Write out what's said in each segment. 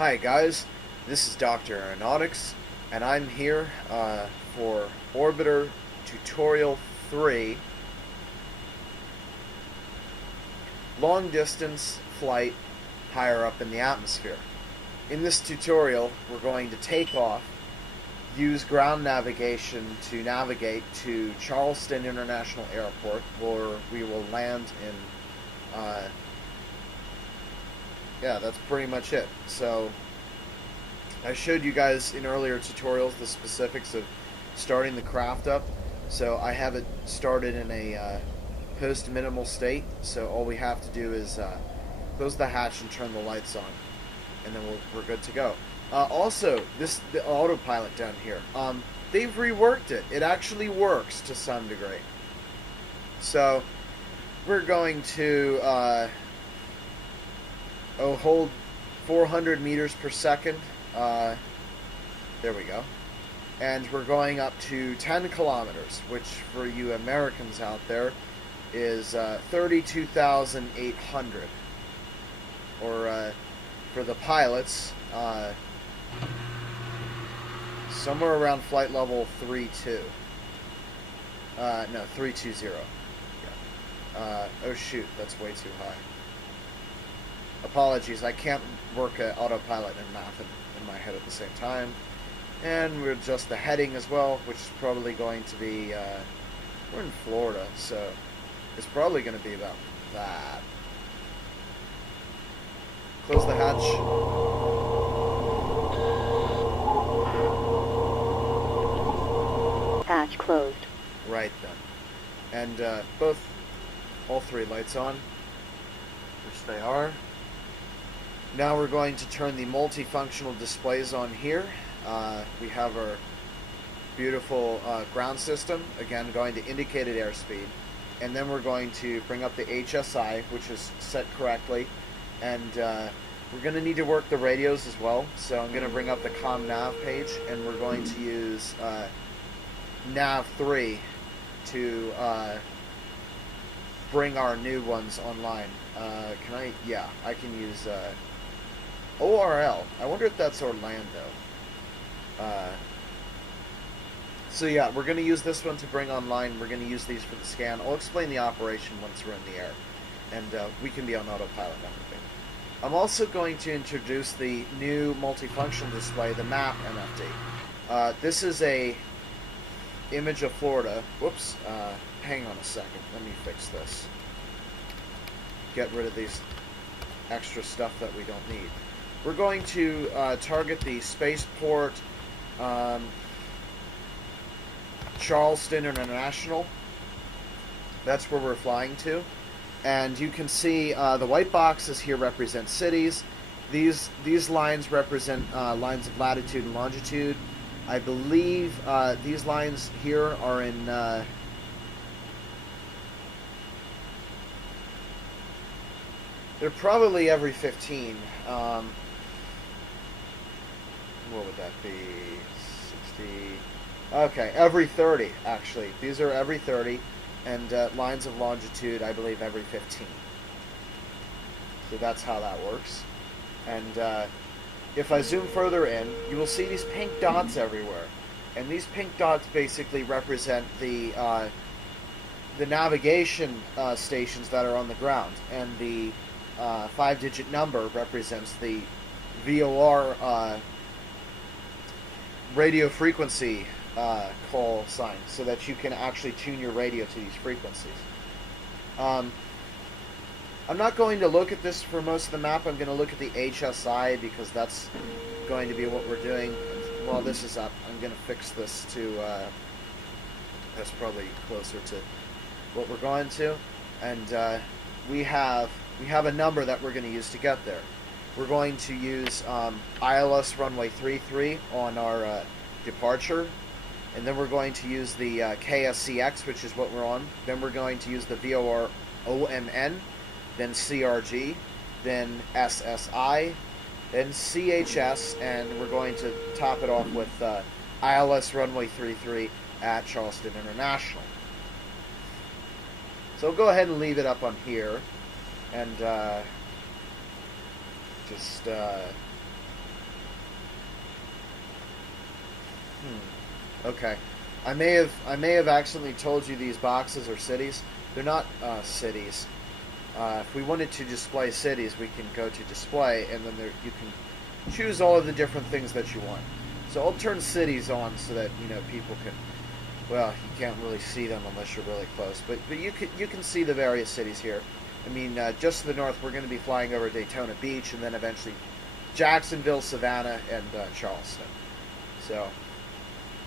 Hi guys, this is Dr. Aeronautics, and I'm here for Orbiter Tutorial 3, Long Distance Flight Higher Up in the Atmosphere. In this tutorial, we're going to take off, use ground navigation to navigate to Charleston International Airport, where we will land in yeah, that's pretty much it. So I showed you guys in earlier tutorials the specifics of starting the craft up. So I have it started in a post-minimal state. So all we have to do is close the hatch and turn the lights on, and then we're good to go. Also, the autopilot down here. They've reworked it. It actually works to some degree. So we're going to hold 400 meters per second. There we go. And we're going up to 10 kilometers, which for you Americans out there is 32,800. Or for the pilots, somewhere around flight level 32. No, 320. Yeah. Oh shoot, that's way too high. Apologies, I can't work autopilot and math in my head at the same time. And we'll adjust the heading as well, which is probably going to be, we're in Florida, so it's probably going to be about that. Close the hatch. Hatch closed. Right then. And all three lights on, which they are. Now we're going to turn the multifunctional displays on here. We have our beautiful ground system, again going to indicated airspeed. And then we're going to bring up the HSI, which is set correctly. And we're going to need to work the radios as well. So I'm going to bring up the COM nav page, and we're going to use nav 3 to bring our new ones online. Can I? Yeah, I can use ORL. I wonder if that's Orlando. So yeah, we're going to use this one to bring online. We're going to use these for the scan. I'll explain the operation once we're in the air, and we can be on autopilot and everything. I'm also going to introduce the new multifunctional display, the map MFD. This is a image of Florida. Whoops. Hang on a second. Let me fix this. Get rid of these extra stuff that we don't need. We're going to target the spaceport Charleston International. That's where we're flying to. And you can see the white boxes here represent cities. These lines represent lines of latitude and longitude. I believe these lines here are in they're probably every 15. What would that be? 60. Okay, every 30, actually. These are every 30, and lines of longitude, I believe, every 15. So that's how that works. And if I zoom further in, you will see these pink dots everywhere. And these pink dots basically represent the navigation stations that are on the ground. And the 5-digit number represents the VOR radio frequency call sign, so that you can actually tune your radio to these frequencies. I'm not going to look at this for most of the map. I'm going to look at the HSI because that's going to be what we're doing. And while this is up, I'm going to fix this to that's probably closer to what we're going to. And we have a number that we're going to use to get there. We're going to use ILS runway 33 on our departure, and then we're going to use the KSCX, which is what we're on. Then we're going to use the VOR OMN, then CRG, then SSI, then CHS, and we're going to top it off with ILS runway 33 at Charleston International. So we'll go ahead and leave it up on here, and just Okay. I may have accidentally told you these boxes are cities. They're not cities. If we wanted to display cities, we can go to display, and then you can choose all of the different things that you want. So I'll turn cities on so that people can. Well, you can't really see them unless you're really close, but you can see the various cities here. I mean, just to the north, we're going to be flying over Daytona Beach, and then eventually Jacksonville, Savannah, and Charleston. So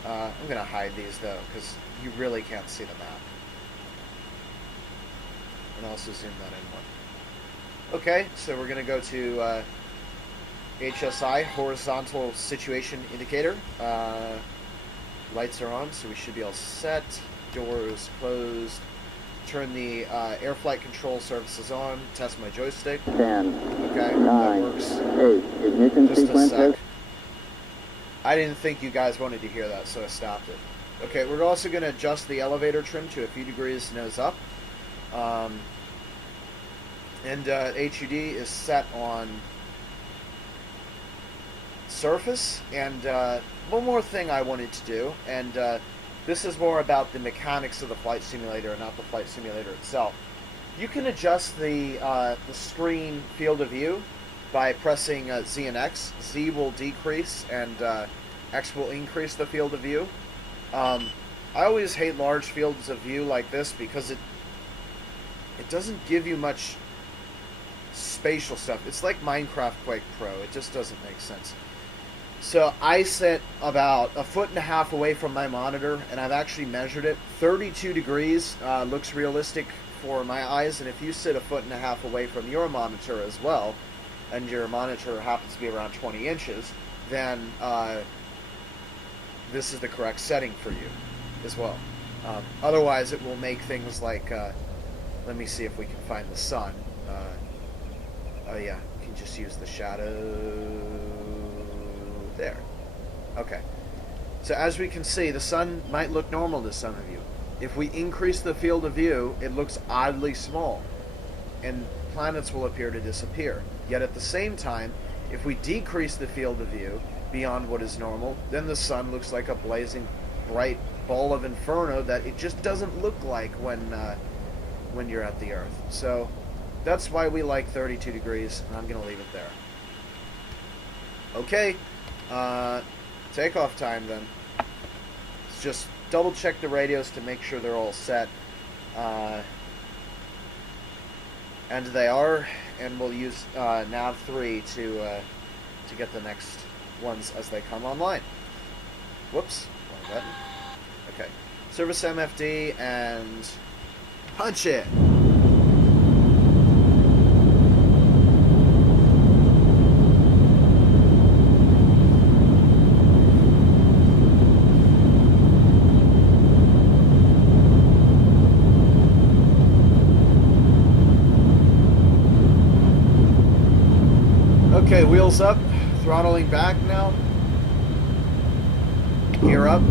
I'm going to hide these though, because you really can't see the map. And also zoom that in more. Okay, so we're going to go to HSI, Horizontal Situation Indicator. Lights are on, so we should be all set. Doors closed. Turn the air flight control surfaces on. Test my joystick. 10. Okay, 9. that works. 8. Ignition Just a sequence. sec. I didn't think you guys wanted to hear that, so I stopped it. Okay, we're also going to adjust the elevator trim to a few degrees nose up. And HUD is set on surface. And one more thing I wanted to do, and this is more about the mechanics of the flight simulator, not the flight simulator itself. You can adjust the screen field of view by pressing Z and X. Z will decrease and X will increase the field of view. I always hate large fields of view like this because it doesn't give you much spatial stuff. It's like Minecraft Quake Pro. It just doesn't make sense. So I sit about 1.5 feet away from my monitor, and I've actually measured it. 32 degrees looks realistic for my eyes, and if you sit 1.5 feet away from your monitor as well, and your monitor happens to be around 20 inches, then this is the correct setting for you as well. Otherwise, it will make things like, let me see if we can find the sun. Oh yeah, you can just use the shadow there. Okay. So as we can see, the sun might look normal to some of you. If we increase the field of view, it looks oddly small, and planets will appear to disappear. Yet at the same time, if we decrease the field of view beyond what is normal, then the sun looks like a blazing bright ball of inferno that it just doesn't look like when you're at the Earth. So that's why we like 32 degrees, and I'm going to leave it there. Okay, takeoff time then. Let's just double check the radios to make sure they're all set. And they are, and we'll use nav 3 to get the next ones as they come online. Whoops, wrong button. Okay, service MFD and punch it. Okay, wheels up, throttling back now. Gear up.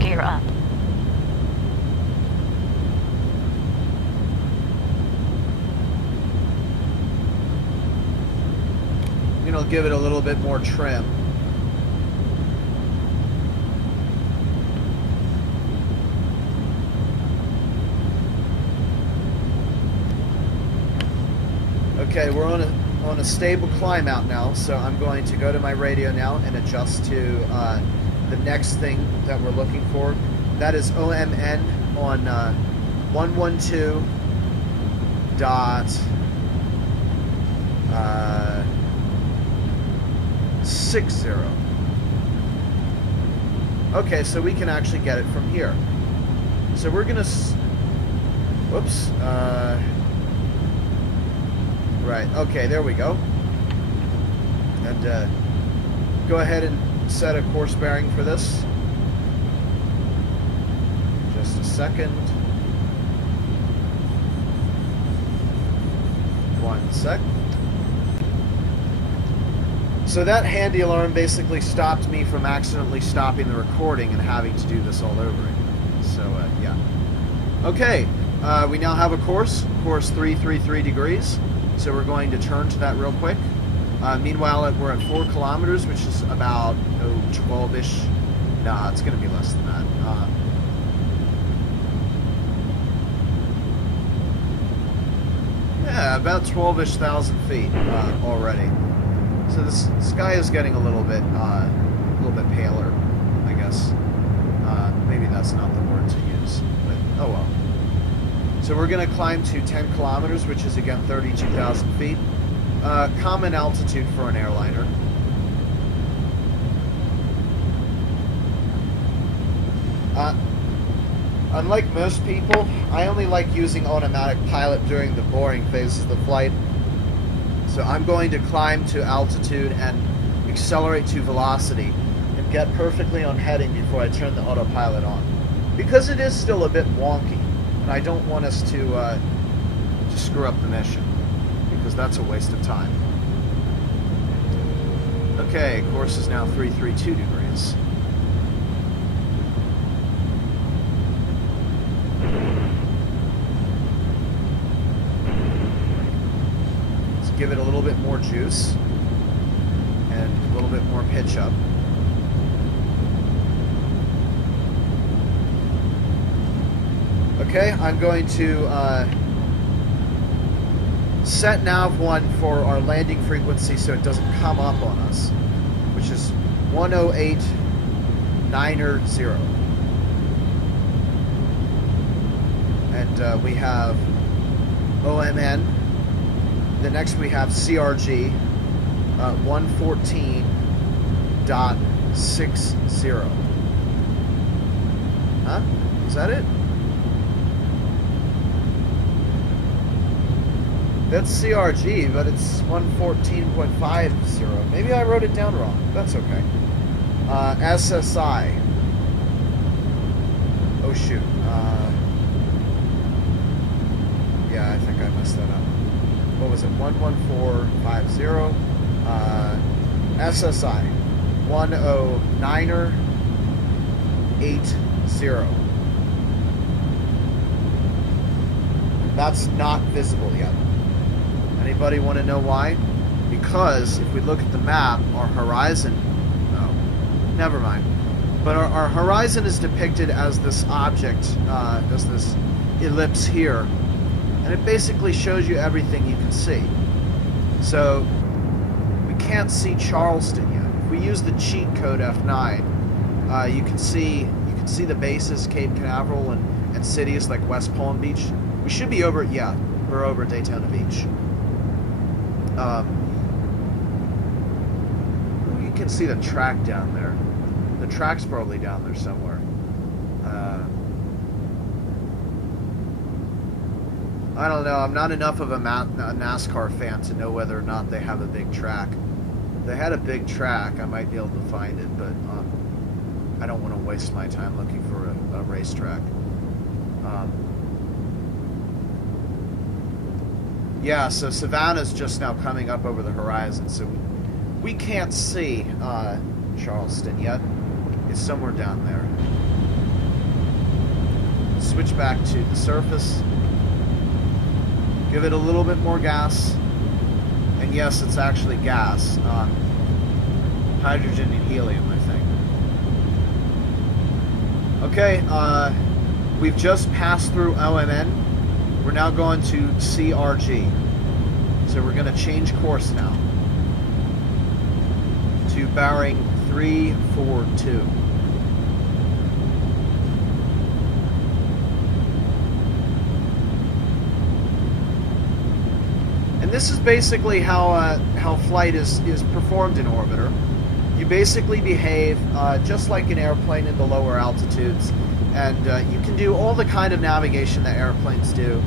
Gear up. I'm gonna give it a little bit more trim. Okay, we're on a stable climb out now, so I'm going to go to my radio now and adjust to the next thing that we're looking for. That is OMN on 112.60. Okay, so we can actually get it from here. So we're gonna. Whoops. Right, okay, there we go. And go ahead and set a course bearing for this. Just a second. 1 sec. So that handy alarm basically stopped me from accidentally stopping the recording and having to do this all over again. So, yeah. Okay, we now have a course 333 degrees. So we're going to turn to that real quick. Meanwhile, we're at 4 kilometers, which is about 12-ish. Nah, it's going to be less than that. Yeah, about 12-ish thousand feet already. So the sky is getting a little bit paler, I guess. Maybe that's not the word to use, but oh well. So we're going to climb to 10 kilometers, which is again 32,000 feet. Common altitude for an airliner. Unlike most people, I only like using automatic pilot during the boring phases of the flight. So I'm going to climb to altitude and accelerate to velocity and get perfectly on heading before I turn the autopilot on. Because it is still a bit wonky, and I don't want us to screw up the mission, because that's a waste of time. Okay, course is now 332 degrees. Let's give it a little bit more juice and a little bit more pitch up. Okay, I'm going to set nav1 for our landing frequency so it doesn't come up on us, which is 108.90. And we have OMN. The next we have CRG 114.60. Huh? Is that it? That's CRG, but it's 114.50. Maybe I wrote it down wrong. That's okay. SSI. Oh shoot. Yeah, I think I messed that up. What was it? 11450. SSI. 109.80. That's not visible yet. Anybody want to know why? Because if we look at the map, our horizon... Oh, never mind. But our horizon is depicted as this object, as this ellipse here. And it basically shows you everything you can see. So, we can't see Charleston yet. If we use the cheat code F9, you can see the bases, Cape Canaveral, and cities like West Palm Beach. We should be over... Yeah, we're over Daytona Beach. You can see the track down there. The track's probably down there somewhere. I don't know. I'm not enough of a NASCAR fan to know whether or not they have a big track. If they had a big track, I might be able to find it, but I don't want to waste my time looking for a racetrack. Yeah, so Savannah's just now coming up over the horizon, so we can't see Charleston yet. It's somewhere down there. Switch back to the surface. Give it a little bit more gas. And yes, it's actually gas. Hydrogen and helium, I think. Okay, we've just passed through OMN. We're now going to CRG. So we're going to change course now to bearing 342. And this is basically how flight is performed in Orbiter. You basically behave just like an airplane in the lower altitudes. And you can do all the kind of navigation that airplanes do.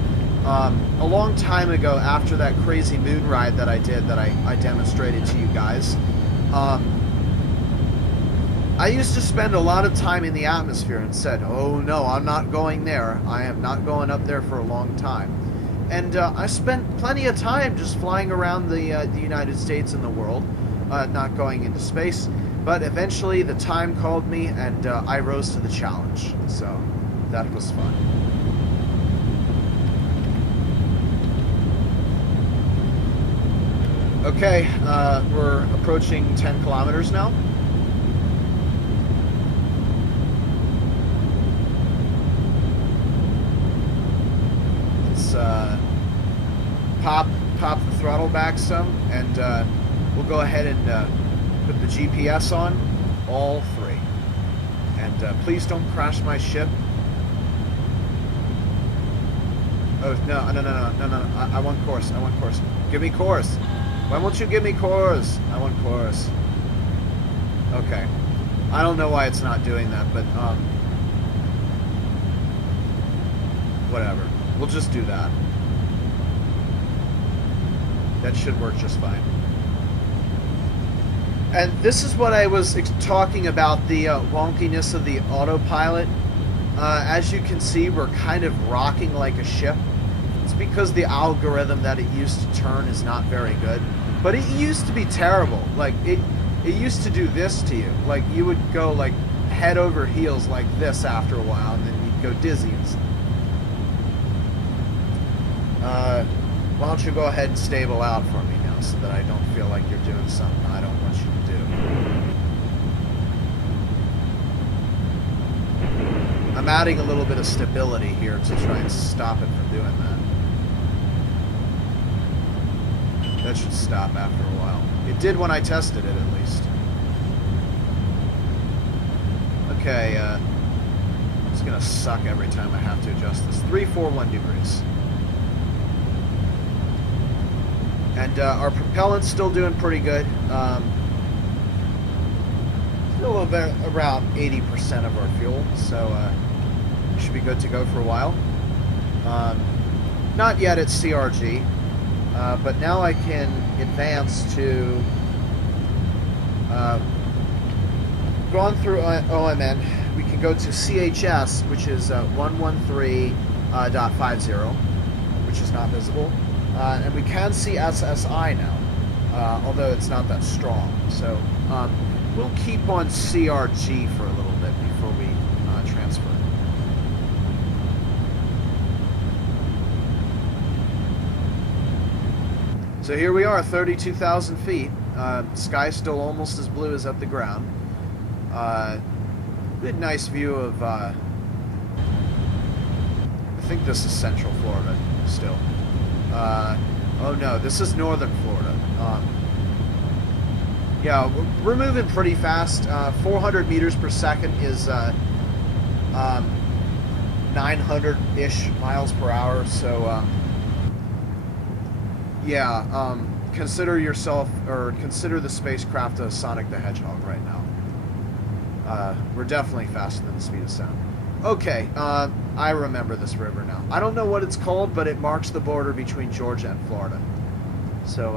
A long time ago, after that crazy moon ride that I did, that I demonstrated to you guys, I used to spend a lot of time in the atmosphere and said, oh no, I'm not going there. I am not going up there for a long time. And I spent plenty of time just flying around the United States and the world, not going into space. But eventually the time called me, and I rose to the challenge. So that was fun. Okay, we're approaching 10 kilometers now. Let's pop the throttle back some, and we'll go ahead and put the GPS on, all 3. And please don't crash my ship. Oh, no. I want course. Give me course. Why won't you give me course? I want course. Okay. I don't know why it's not doing that, but, whatever. We'll just do that. That should work just fine. And this is what I was talking about, the wonkiness of the autopilot. As you can see, we're kind of rocking like a ship. It's because the algorithm that it used to turn is not very good. But it used to be terrible. Like, it used to do this to you. Like, you would go, like, head over heels like this after a while, and then you'd go dizzy and stuff. Why don't you go ahead and stable out for me now, so that I don't feel like you're doing something I don't want you to do. I'm adding a little bit of stability here to try and stop it from doing that. That should stop after a while. It did when I tested it, at least. Okay, it's gonna suck every time I have to adjust this. 341 degrees. And our propellant's still doing pretty good. Still about 80% of our fuel, so we should be good to go for a while. Not yet at CRG, but now I can advance to... gone through OMN, we can go to CHS, which is 113.50, which is not visible. And we can see SSI now, although it's not that strong. So we'll keep on CRG for a little bit before we transfer. So here we are, 32,000 feet. Sky's still almost as blue as at the ground. Good, nice view of, I think this is Central Florida still. Oh no, this is Northern Florida. Yeah, we're moving pretty fast. 400 meters per second is 900-ish miles per hour. So, yeah, consider yourself, or consider the spacecraft a Sonic the Hedgehog right now. We're definitely faster than the speed of sound. Okay, I remember this river now. I don't know what it's called, but it marks the border between Georgia and Florida. So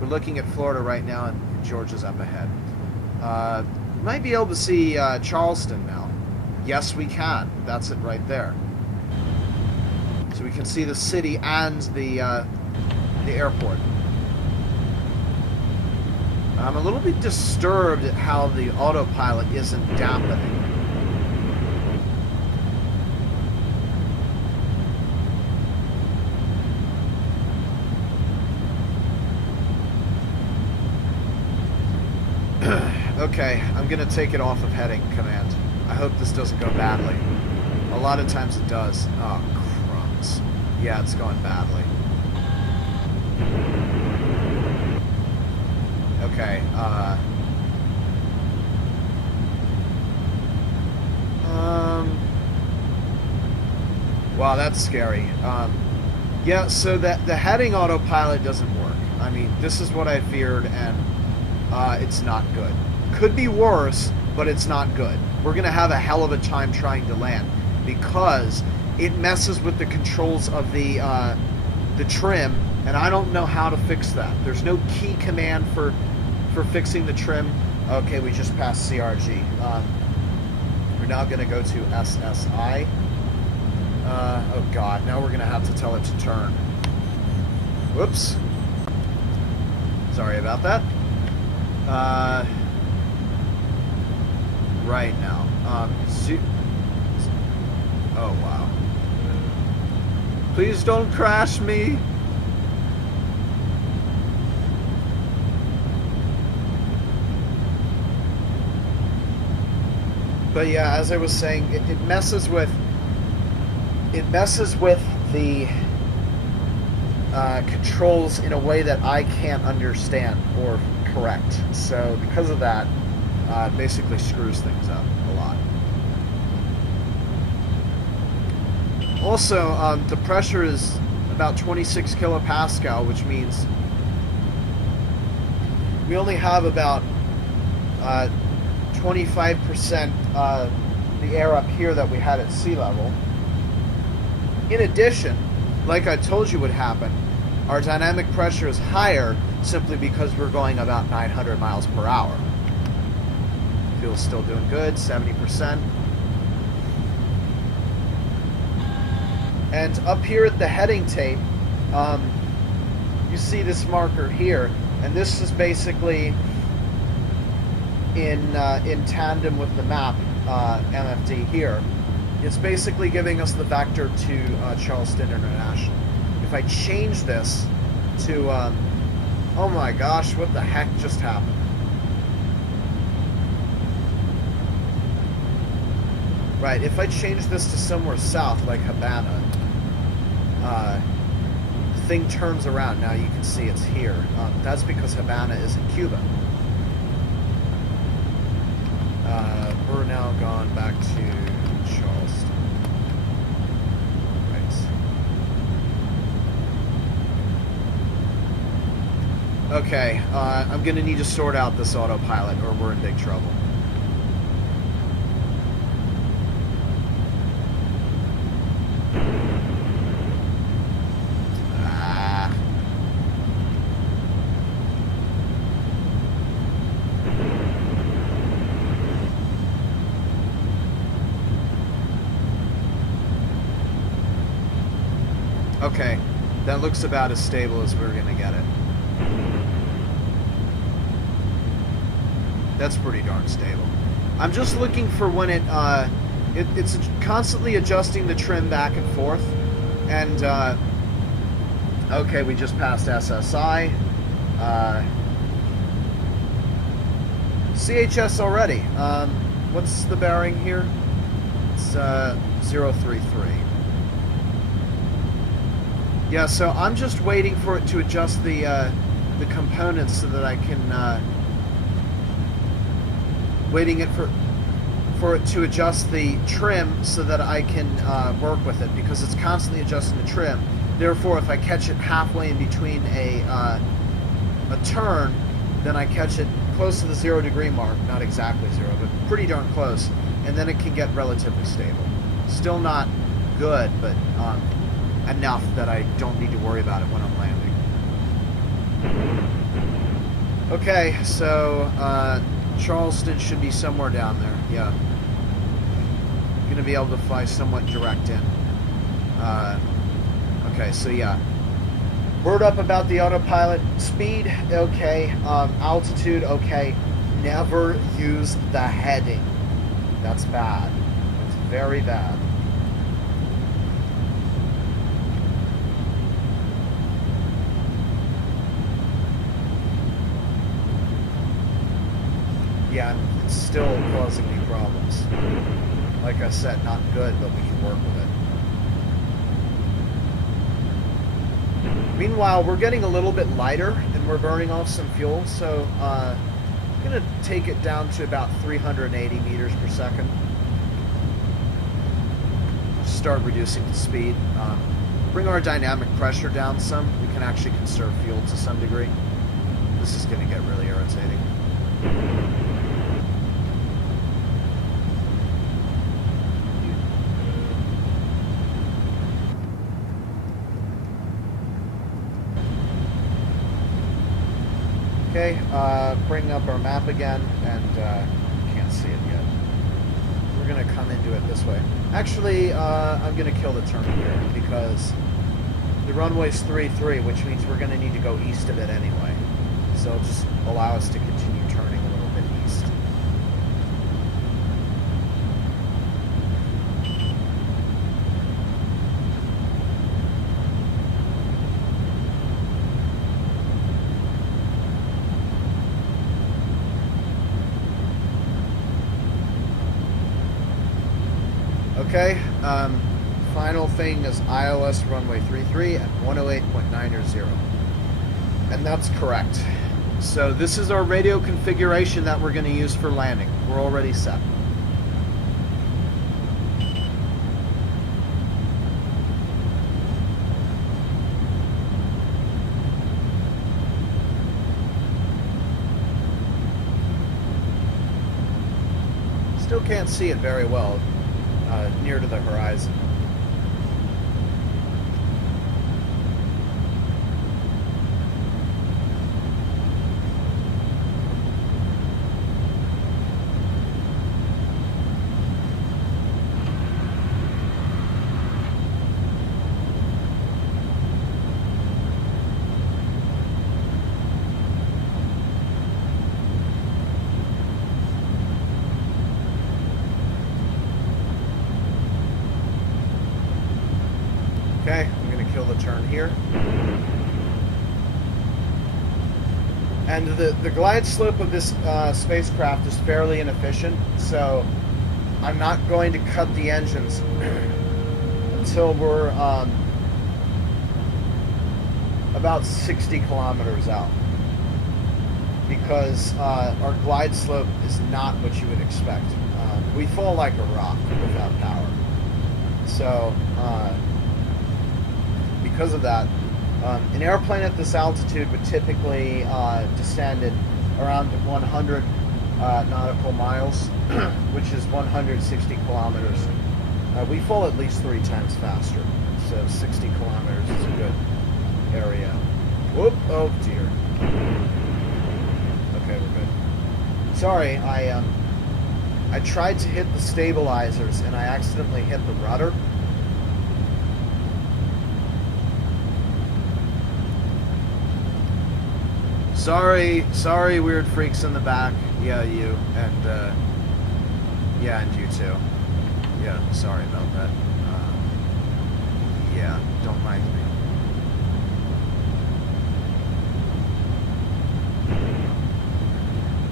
we're looking at Florida right now, and Georgia's up ahead. We might be able to see Charleston now. Yes, we can. That's it right there. So we can see the city and the airport. I'm a little bit disturbed at how the autopilot isn't dampening. Okay, I'm going to take it off of heading command. I hope this doesn't go badly. A lot of times it does. Oh, crumbs. Yeah, it's going badly. Okay, wow, that's scary. Yeah, so that the heading autopilot doesn't work. I mean, this is what I feared, and it's not good. Could be worse, but it's not good. We're going to have a hell of a time trying to land because it messes with the controls of the trim, and I don't know how to fix that. There's no key command for fixing the trim. Okay, we just passed CRG. We're now going to go to SSI. Oh God, now we're going to have to tell it to turn. Whoops. Sorry about that. Right now. Oh, wow. Please don't crash me. But yeah, as I was saying, it messes with the controls in a way that I can't understand or correct. So because of that, it basically screws things up a lot. Also, the pressure is about 26 kilopascal, which means we only have about 25% the air up here that we had at sea level. In addition, like I told you would happen, our dynamic pressure is higher simply because we're going about 900 miles per hour. Fuel's still doing good, 70%. And up here at the heading tape, you see this marker here, and this is basically in tandem with the map, MFD here. It's basically giving us the vector to Charleston International. If I change this to, oh my gosh, what the heck just happened? Right, if I change this to somewhere south, like Havana, the thing turns around. Now you can see it's here. That's because Havana is in Cuba. We're now gone back to Charleston. Right. Okay, I'm going to need to sort out this autopilot or we're in big trouble. Okay, that looks about as stable as we're going to get it. That's pretty darn stable. I'm just looking for when it's constantly adjusting the trim back and forth. And, okay, we just passed SSI. CHS already. What's the bearing here? It's 033. Yeah, so I'm just waiting for it to adjust the components so that I can waiting it for it to adjust the trim so that I can work with it, because it's constantly adjusting the trim. Therefore, if I catch it halfway in between a turn, then I catch it close to the 0 degree mark, not exactly 0, but pretty darn close, and then it can get relatively stable. Still not good, but enough that I don't need to worry about it when I'm landing. Okay, so Charleston should be somewhere down there. Yeah, I'm gonna be able to fly somewhat direct in. Okay, so yeah, word up about the autopilot. Speed, okay. Altitude, okay. Never use the heading. That's bad. That's very bad. Yeah, it's still causing me problems. Like I said, not good, but we can work with it. Meanwhile, we're getting a little bit lighter, and we're burning off some fuel, so I'm going to take it down to about 380 meters per second. Start reducing the speed. Bring our dynamic pressure down some. We can actually conserve fuel to some degree. This is going to get really irritating. Okay, bring up our map again, and can't see it yet. We're going to come into it this way. Actually, I'm going to kill the turn here, because the runway's 3-3, which means we're going to need to go east of it anyway. So it'll just allow us to continue turning a little bit east. Okay, final thing is ILS runway 33 at 108.900. And that's correct. So this is our radio configuration that we're going to use for landing. We're already set. Still can't see it very well near to the horizon. Okay, I'm going to kill the turn here. And the glide slope of this spacecraft is fairly inefficient, so I'm not going to cut the engines until we're about 60 kilometers out. Because our glide slope is not what you would expect. We fall like a rock without power. So, because of that, an airplane at this altitude would typically descend at around 100 nautical miles, which is 160 kilometers. We fall at least 3 times faster, so 60 kilometers is a good area. Whoop! Oh dear. Okay, we're good. Sorry, I tried to hit the stabilizers and I accidentally hit the rudder. Sorry, weird freaks in the back. Yeah, you, and, yeah, and you too. Yeah, sorry about that. Yeah, don't mind me.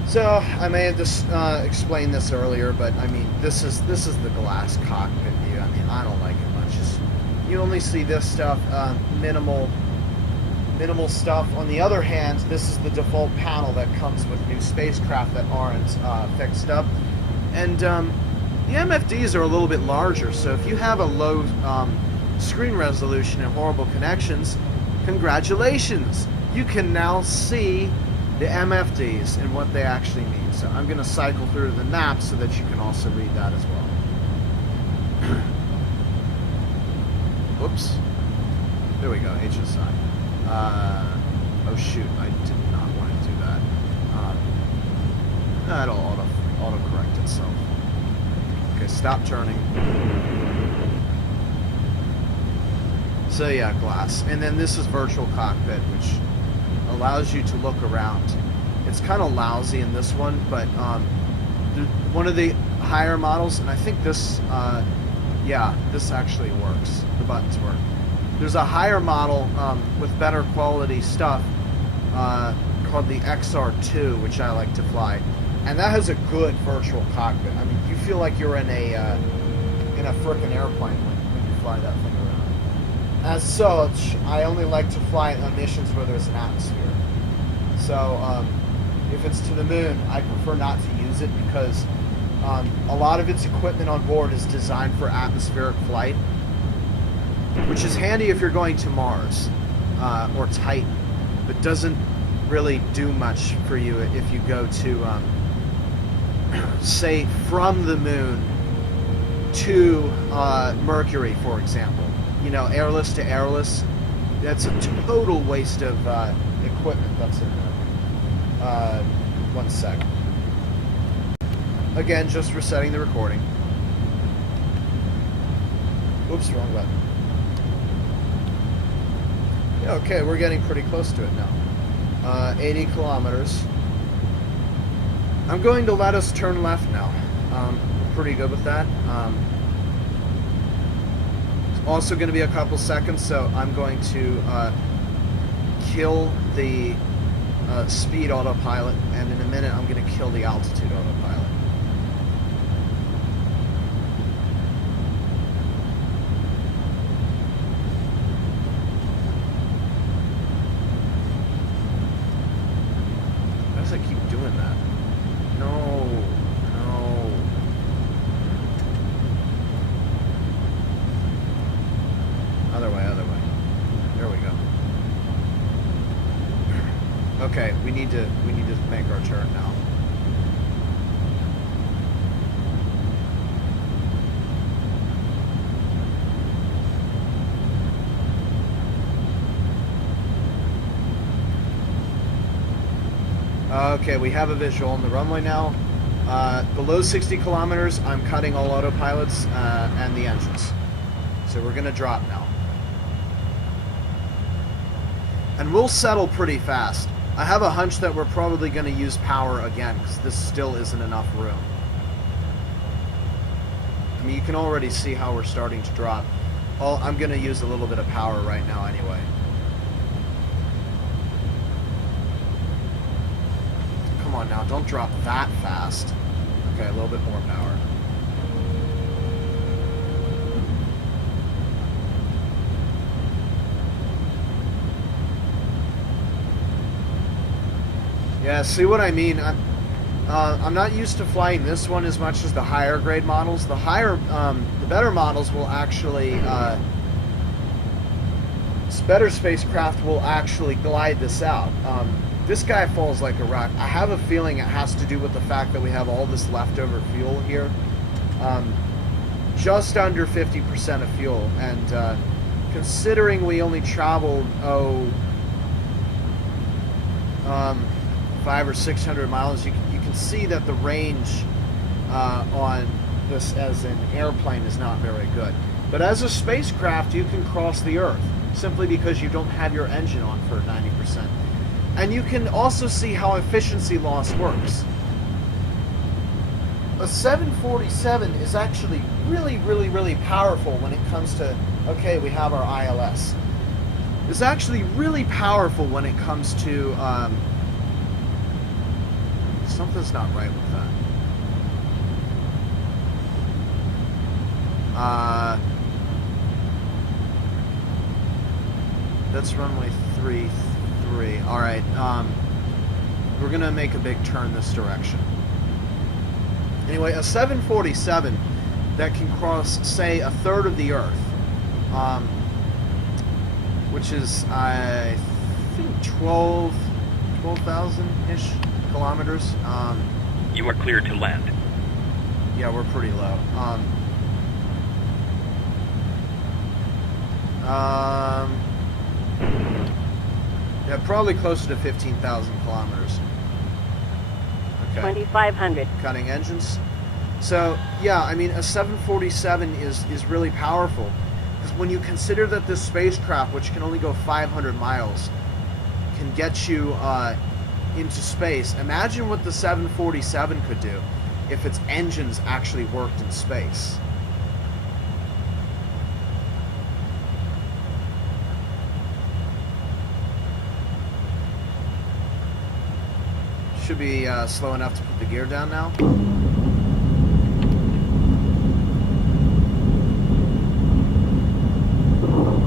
So, I may have just explained this earlier, but, I mean, this is the glass cockpit view. I mean, I don't like it much. You only see this stuff, minimal stuff. On the other hand, this is the default panel that comes with new spacecraft that aren't fixed up. And the MFDs are a little bit larger, so if you have a low screen resolution and horrible connections, congratulations! You can now see the MFDs and what they actually mean. So I'm going to cycle through the map so that you can also read that as well. Whoops. There we go, HSI. Oh shoot, I did not want to do that. That'll auto-correct itself. Okay, stop turning. So yeah, glass. And then this is virtual cockpit, which allows you to look around. It's kind of lousy in this one, but one of the higher models, and I think this, yeah, this actually works. The buttons work. There's a higher model with better quality stuff called the XR2, which I like to fly, and that has a good virtual cockpit. I mean, you feel like you're in a frickin' airplane when you fly that thing around. As such, I only like to fly on missions where there's an atmosphere. So if it's to the moon, I prefer not to use it because a lot of its equipment on board is designed for atmospheric flight, which is handy if you're going to Mars or Titan, but doesn't really do much for you if you go to, say, from the moon to Mercury, for example. You know, airless to airless. That's a total waste of equipment that's in there. 1 sec. Again, just resetting the recording. Oops, wrong button. Okay, we're getting pretty close to it now. 80 kilometers. I'm going to let us turn left now. We're pretty good with that. It's also going to be a couple seconds, so I'm going to kill the speed autopilot, and in a minute I'm going to kill the altitude autopilot. Okay, we need to make our turn now. Okay, we have a visual on the runway now. Below 60 kilometers, I'm cutting all autopilots and the engines. So we're going to drop now. And we'll settle pretty fast. I have a hunch that we're probably going to use power again, because this still isn't enough room. I mean, you can already see how we're starting to drop. I'm going to use a little bit of power right now anyway. Come on now, don't drop that fast. Okay, a little bit more power. Yeah, see what I mean? I'm not used to flying this one as much as the higher grade models. The better models will actually, better spacecraft will actually glide this out. This guy falls like a rock. I have a feeling it has to do with the fact that we have all this leftover fuel here. Just under 50% of fuel, and considering we only traveled, 500 or 600 miles, you can see that the range on this as an airplane is not very good. But as a spacecraft, you can cross the Earth simply because you don't have your engine on for 90%. And you can also see how efficiency loss works. A 747 is actually really, really, really powerful when it comes to, okay, we have our ILS. It's actually really powerful when it comes to, something's not right with that. That's runway 33. All right. We're gonna make a big turn this direction. Anyway, a 747 that can cross, say, a third of the Earth, which is, I think, 12,000-ish kilometers. You are cleared to land. Yeah, we're pretty low. Yeah, probably closer to 15,000 kilometers. Okay. 2,500. Cutting engines. So, yeah, I mean, a 747 is really powerful. Because when you consider that this spacecraft, which can only go 500 miles, can get you into space, imagine what the 747 could do if its engines actually worked in space. Should be slow enough to put the gear down now.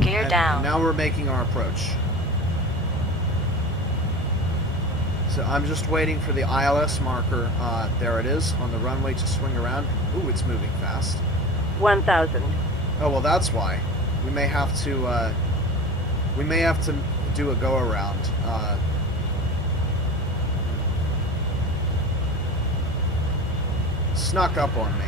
Gear down. And now we're making our approach. So I'm just waiting for the ILS marker. There it is on the runway to swing around. Ooh, it's moving fast. 1,000. Oh well, that's why. We may have to do a go around. Snuck up on me.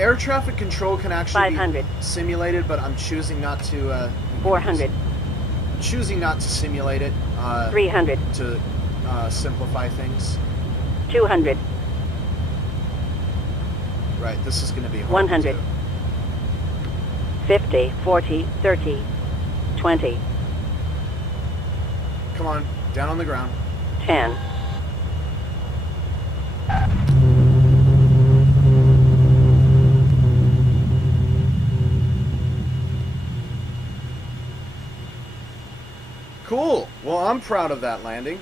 Air traffic control can actually 500. be simulated, but I'm choosing not to. 400. Choosing not to simulate it. 300. To simplify things. 200. Right. This is going to be hard 100. to do. 50, 40, 30, 20. Come on, down on the ground. 10. Cool. Well, I'm proud of that landing.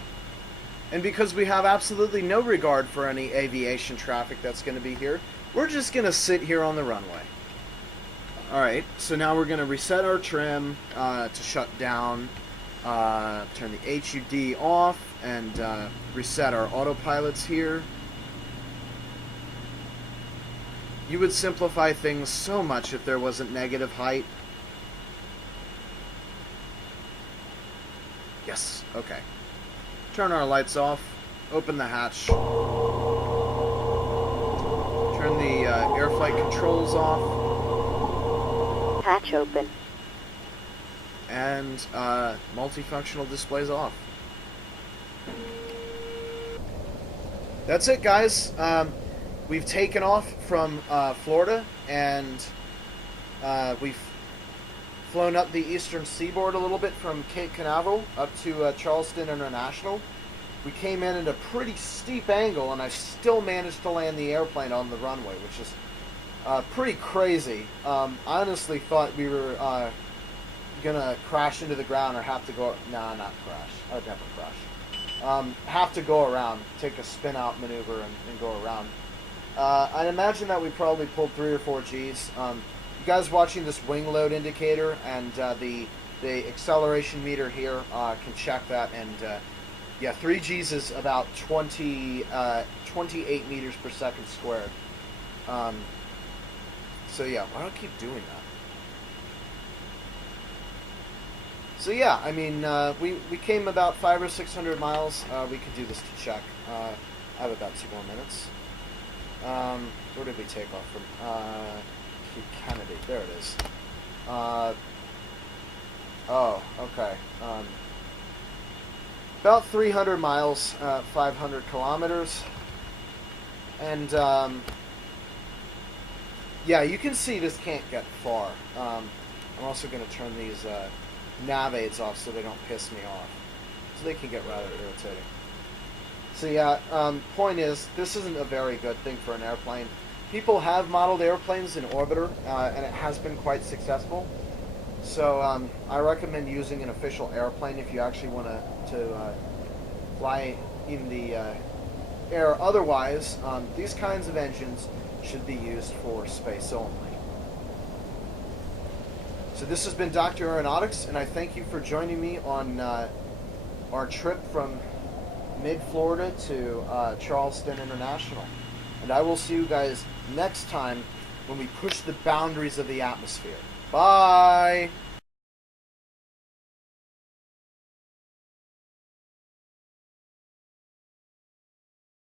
And because we have absolutely no regard for any aviation traffic that's going to be here, we're just going to sit here on the runway. Alright, so now we're going to reset our trim to shut down, turn the HUD off, and reset our autopilots here. You would simplify things so much if there wasn't negative height. Yes, okay. Turn our lights off. Open the hatch. Turn the air flight controls off. Hatch open. And multifunctional displays off. That's it, guys. We've taken off from Florida, and we've flown up the eastern seaboard a little bit from Cape Canaveral up to Charleston International. We came in at a pretty steep angle, and I still managed to land the airplane on the runway, which is pretty crazy. I honestly thought we were gonna crash into the ground or have to go... Nah, not crash. I would never crash. Have to go around, take a spin-out maneuver and go around. I'd imagine that we probably pulled 3 or 4 Gs. You guys watching this wing load indicator and the acceleration meter here can check that. And yeah, 3 Gs is about 28 meters per second squared. So yeah, why do I keep doing that? So yeah, I mean, we came about 500 or 600 miles. We could do this to check. I have about 2 more minutes. Where did we take off from? Cape Kennedy. There it is. Oh, okay. About 300 miles, 500 kilometers. And, yeah, you can see this can't get far. I'm also going to turn these nav aids off so they don't piss me off. So they can get rather irritating. So yeah, point is, this isn't a very good thing for an airplane. People have modeled airplanes in orbiter, and it has been quite successful. So I recommend using an official airplane if you actually want to fly in the air. Otherwise, these kinds of engines should be used for space only. So this has been Dr. Aeronautics, and I thank you for joining me on our trip from mid-Florida to Charleston International. And I will see you guys next time when we push the boundaries of the atmosphere. Bye!